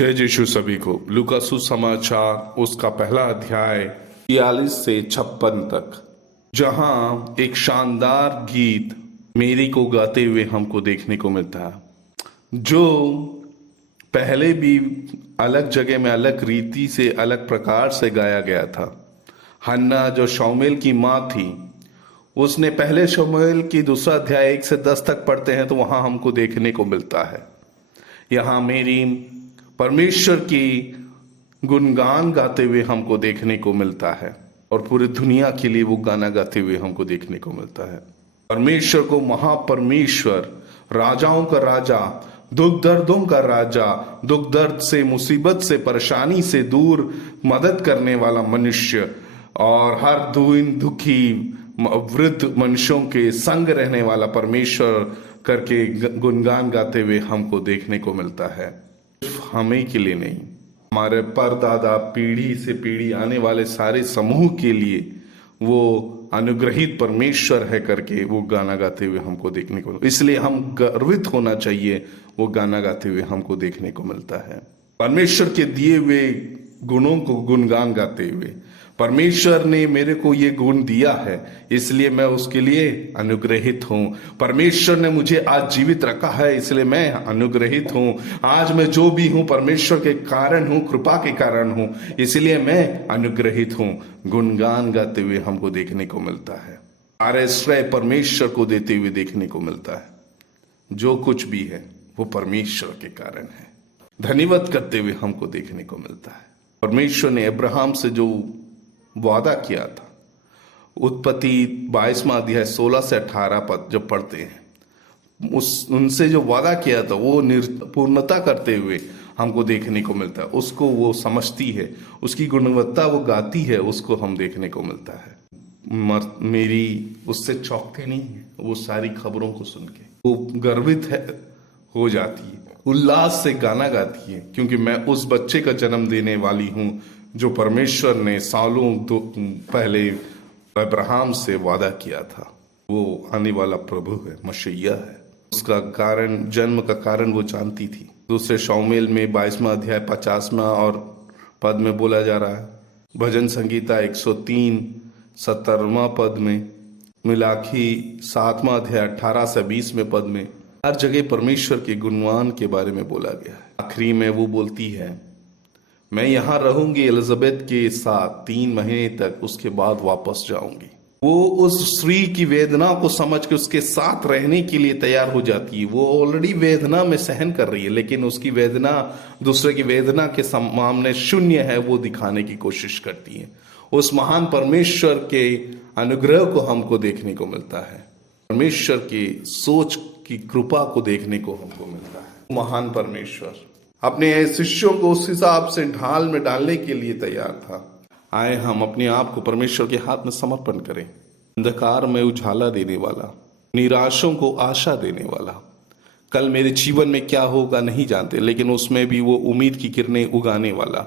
जय यीशु सभी को। लूका सुसमाचार उसका पहला अध्याय 46 से 56 तक, जहां एक शानदार गीत मेरी को गाते हुए हमको देखने को मिलता है, जो पहले भी अलग जगह में अलग रीति से अलग प्रकार से गाया गया था। हन्ना जो शमूएल की माँ थी, उसने पहले शमूएल की दूसरा अध्याय 1 से 10 तक पढ़ते हैं तो वहां हमको देखने को मिलता है। यहाँ मेरी परमेश्वर की गुणगान गाते हुए हमको देखने को मिलता है और पूरी दुनिया के लिए वो गाना गाते हुए हमको देखने को मिलता है। परमेश्वर को महापरमेश्वर, राजाओं का राजा, दुख दर्दों का राजा, दुख दर्द से, मुसीबत से, परेशानी से दूर मदद करने वाला मनुष्य और हर दुखी वृद्ध मनुष्यों के संग रहने वाला परमेश्वर करके गुणगान गाते हुए हमको देखने को मिलता है। हमें के लिए नहीं, हमारे परदादा पीढ़ी से पीढ़ी आने वाले सारे समूह के लिए वो अनुग्रहित परमेश्वर है करके वो गाना गाते हुए हमको देखने को, इसलिए हम गर्वित होना चाहिए। वो गाना गाते हुए हमको देखने को मिलता है परमेश्वर के दिए हुए गुणों को गुणगान गाते हुए। परमेश्वर ने मेरे को ये गुण दिया है, इसलिए मैं उसके लिए अनुग्रहित हूँ। परमेश्वर ने मुझे आज जीवित रखा है, इसलिए मैं अनुग्रहित हूँ। आज मैं जो भी हूँ परमेश्वर के कारण हूँ, कृपा के कारण हूँ, इसलिए मैं अनुग्रहित हूँ। गुणगान गाते हुए हमको देखने को मिलता है। सारे श्रेय परमेश्वर को देते हुए देखने को मिलता है। जो कुछ भी है वो परमेश्वर के कारण है। धन्यवाद करते हुए हमको देखने को मिलता है। परमेश्वर ने अब्राहम से जो वादा किया था, उत्पत्ति 22वां अध्याय 16 से 18 पद जब पढ़ते हैं, उनसे जो वादा किया था वो पूर्णता करते हुए हमको देखने को मिलता है। उसको वो समझती है, उसकी गुणवत्ता वो गाती है, उसको हम देखने को मिलता है। मेरी उससे चौंकती नहीं है, वो सारी खबरों को सुन के वो गर्वित है हो जाती है, उल्लास से गाना गाती है, क्योंकि मैं उस बच्चे का जन्म देने वाली हूँ जो परमेश्वर ने सालों पहले अब्राहम से वादा किया था। वो आने वाला प्रभु है, मसीहा है। उसका कारण, जन्म का कारण वो जानती थी। दूसरे शमूएल में 22वां अध्याय 50वां और पद में बोला जा रहा है। भजन संगीता 103 17वां पद में, मिलाखी 7वां अध्याय 18 से 20वें पद में, हर जगह परमेश्वर के गुणगान के बारे में बोला गया है। आखिरी में वो बोलती है, मैं यहाँ रहूंगी एलिजाबेथ के साथ 3 महीने तक, उसके बाद वापस जाऊंगी। वो उस स्त्री की वेदना को समझ के उसके साथ रहने के लिए तैयार हो जाती है। वो ऑलरेडी वेदना में सहन कर रही है, लेकिन उसकी वेदना दूसरे की वेदना के सामने शून्य है, वो दिखाने की कोशिश करती है। उस महान परमेश्वर के अनुग्रह को हमको देखने को मिलता है। परमेश्वर की सोच की कृपा को देखने को हमको मिलता है। महान परमेश्वर अपने शिष्यों को उस हिसाब से ढाल में डालने के लिए तैयार था। आए हम अपने आप को परमेश्वर के हाथ में समर्पण करें। अंधकार में उजाला देने वाला, निराशों को आशा देने वाला, कल मेरे जीवन में क्या होगा नहीं जानते, लेकिन उसमें भी वो उम्मीद की किरणें उगाने वाला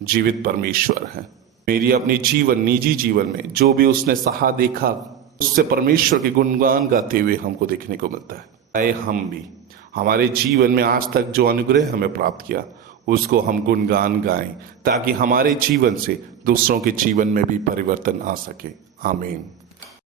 जीवित परमेश्वर है। मेरी अपनी जीवन, निजी जीवन में जो भी उसने सहा देखा, उससे परमेश्वर के गुणगान गाते हुए हमको देखने को मिलता है। आए हम भी हमारे जीवन में आज तक जो अनुग्रह हमें प्राप्त किया, उसको हम गुणगान गाएं, ताकि हमारे जीवन से दूसरों के जीवन में भी परिवर्तन आ सके। आमीन।